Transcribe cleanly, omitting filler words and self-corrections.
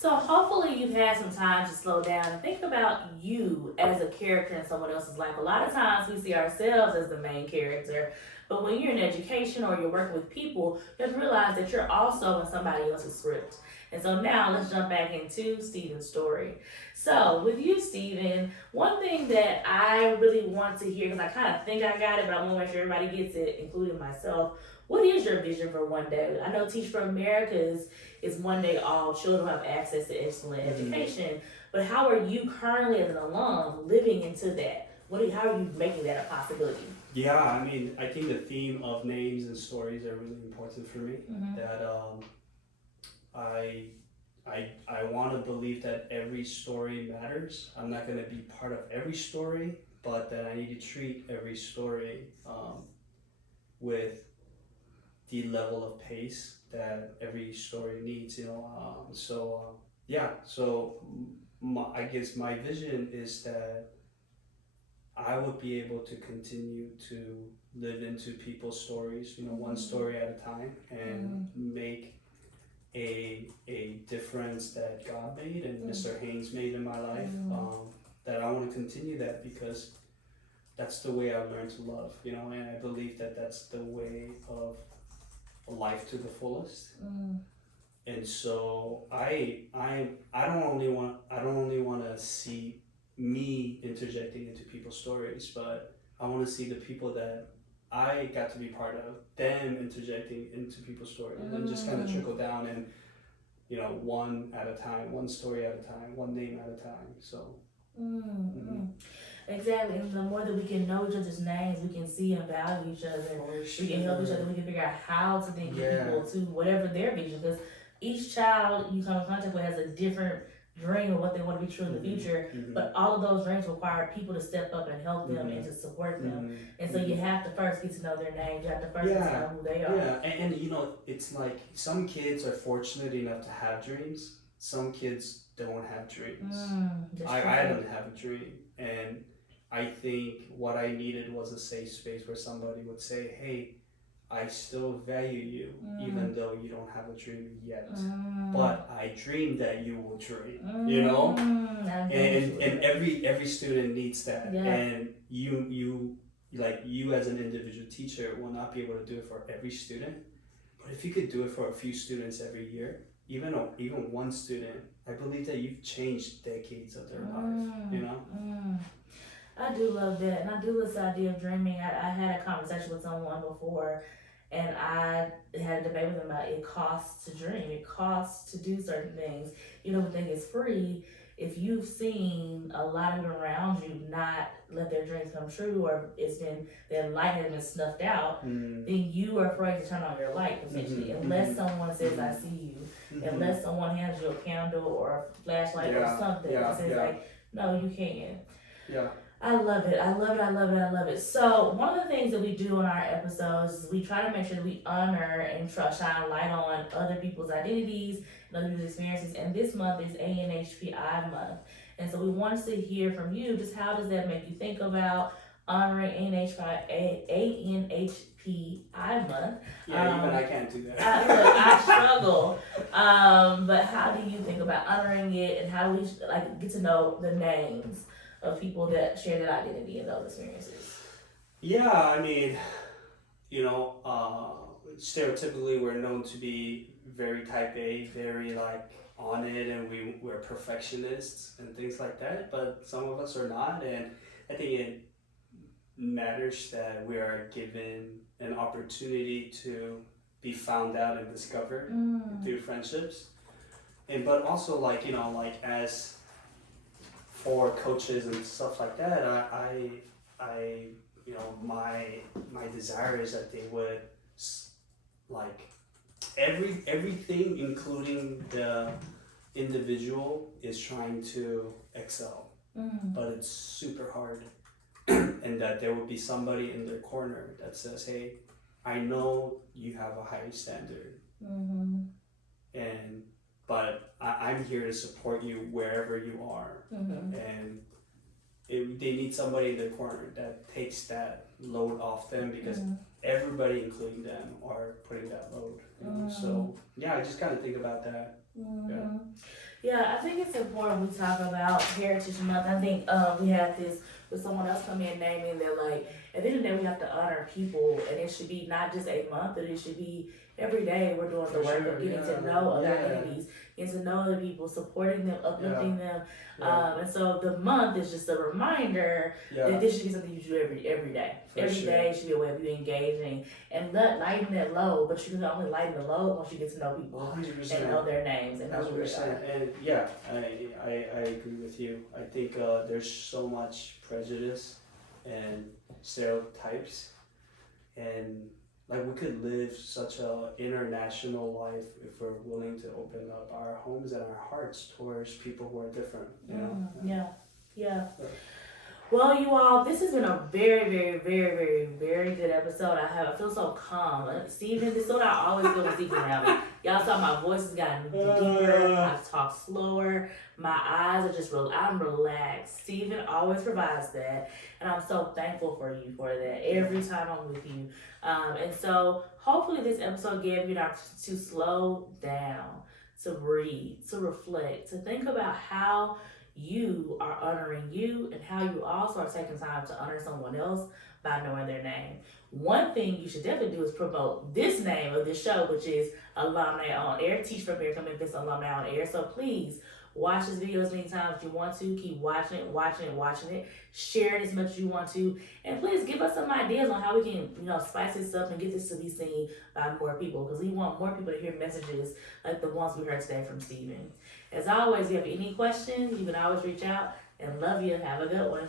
So hopefully you've had some time to slow down and think about you as a character in someone else's life. A lot of times we see ourselves as the main character, but when you're in education or you're working with people, you have to realize that you're also in somebody else's script. And so now let's jump back into Steven's story. So with you, Steven, one thing that I really want to hear, because I kind of think I got it, but I want to make sure everybody gets it, including myself. What is your vision for one day? I know Teach for America's is one day all children have access to excellent education. But how are you currently as an alum living into that? How are you making that a possibility? Yeah, I mean, I think the theme of names and stories are really important for me. That I I want to believe that every story matters. I'm not going to be part of every story, but that I need to treat every story with the level of pace that every story needs. Yeah. So I guess my vision is that I would be able to continue to live into people's stories, one story at a time, and make a difference that God made and Mr. Haynes made in my life. That I want to continue that because that's the way I've learned to love, and I believe that that's the way of life to the fullest. And so I don't only want to see me interjecting into people's stories, but I want to see the people that I got to be part of, them interjecting into people's stories, and just kind of trickle down, and one at a time, one story at a time, one name at a time. So. Exactly, and the more that we can know each other's names, we can see and value each other. We can help each other. We can figure out how to then get people to whatever their vision. Because each child you come in contact with has a different dream of what they want to be true in the future. But all of those dreams require people to step up and help them and to support them. And so you have to first get to know their names. You have to first get to know who they are. Yeah, and it's like some kids are fortunate enough to have dreams. Some kids don't have dreams. I don't have a dream, and I think what I needed was a safe space where somebody would say, hey, I still value you, even though you don't have a dream yet. But I dream that you will dream, And every student needs that. Yeah. And you as an individual teacher will not be able to do it for every student. But if you could do it for a few students every year, even one student, I believe that you've changed decades of their life, I do love that, and I do this idea of dreaming. I had a conversation with someone before, and I had a debate with them about it costs to dream. It costs to do certain things. You don't think it's free. If you've seen a lot of people around you not let their dreams come true, or their light has been snuffed out, then you are afraid to turn on your light, essentially, unless someone says, I see you, unless someone hands you a candle or a flashlight or something that says, like, no, you can't. Yeah. I love it. I love it. I love it. I love it. So one of the things that we do in our episodes is we try to make sure that we honor and shine light on other people's identities and other people's experiences. And this month is ANHPI month. And so we want to hear from you, just how does that make you think about honoring ANHPI month? Yeah, even I can't do that. I struggle. But how do you think about honoring it, and how do we get to know the names of people that share that identity and those experiences? Yeah, I mean, stereotypically we're known to be very type A, very on it, and we're perfectionists and things like that, but some of us are not, and I think it matters that we are given an opportunity to be found out and discovered through friendships. But also as for coaches and stuff like that, my desire is that they would everything, including the individual, is trying to excel, but it's super hard, and that there would be somebody in their corner that says, hey, I know you have a high standard, but I'm here to support you wherever you are. And they need somebody in their corner that takes that load off them, because everybody, including them, are putting that load. You know? So yeah, I just kind of think about that. Mm-hmm. Yeah, I think it's important we talk about Heritage Month. I think we had this with someone else come in naming that, like, at the end of the day we have to honor people, and it should be not just a month, but it should be every day we're doing the work of getting to know other identities, getting to know other people, supporting them, uplifting them. And so the month is just a reminder that this should be something you do every day. Every day should be a way of you engaging and lighten that load, but you can only lighten the load once you get to know people 100%. and know their names and know who they are. And yeah, I agree with you. I think there's so much prejudice and stereotypes, and like we could live such a international life if we're willing to open up our homes and our hearts towards people who are different. You know? Yeah. Well, you all, this has been a very, very, very, very, very good episode. I feel so calm. Steven, this is what I always feel when Steven around me. Y'all saw my voice has gotten deeper. I talk slower. My eyes are just I'm relaxed. Steven always provides that, and I'm so thankful for you for that every time I'm with you. And so hopefully this episode gave you an opportunity to slow down, to breathe, to reflect, to think about how you are honoring you and how you also are taking time to honor someone else by knowing their name. One thing you should definitely do is promote this name of this show, which is Alumni on Air. Teach from Here, come make this Alumni on Air. So please watch this video as many times as you want to. Keep watching it. Share it as much as you want to. And please give us some ideas on how we can, spice this up and get this to be seen by more people, because we want more people to hear messages like the ones we heard today from Steven. As always, if you have any questions, you can always reach out, and love you. Have a good one.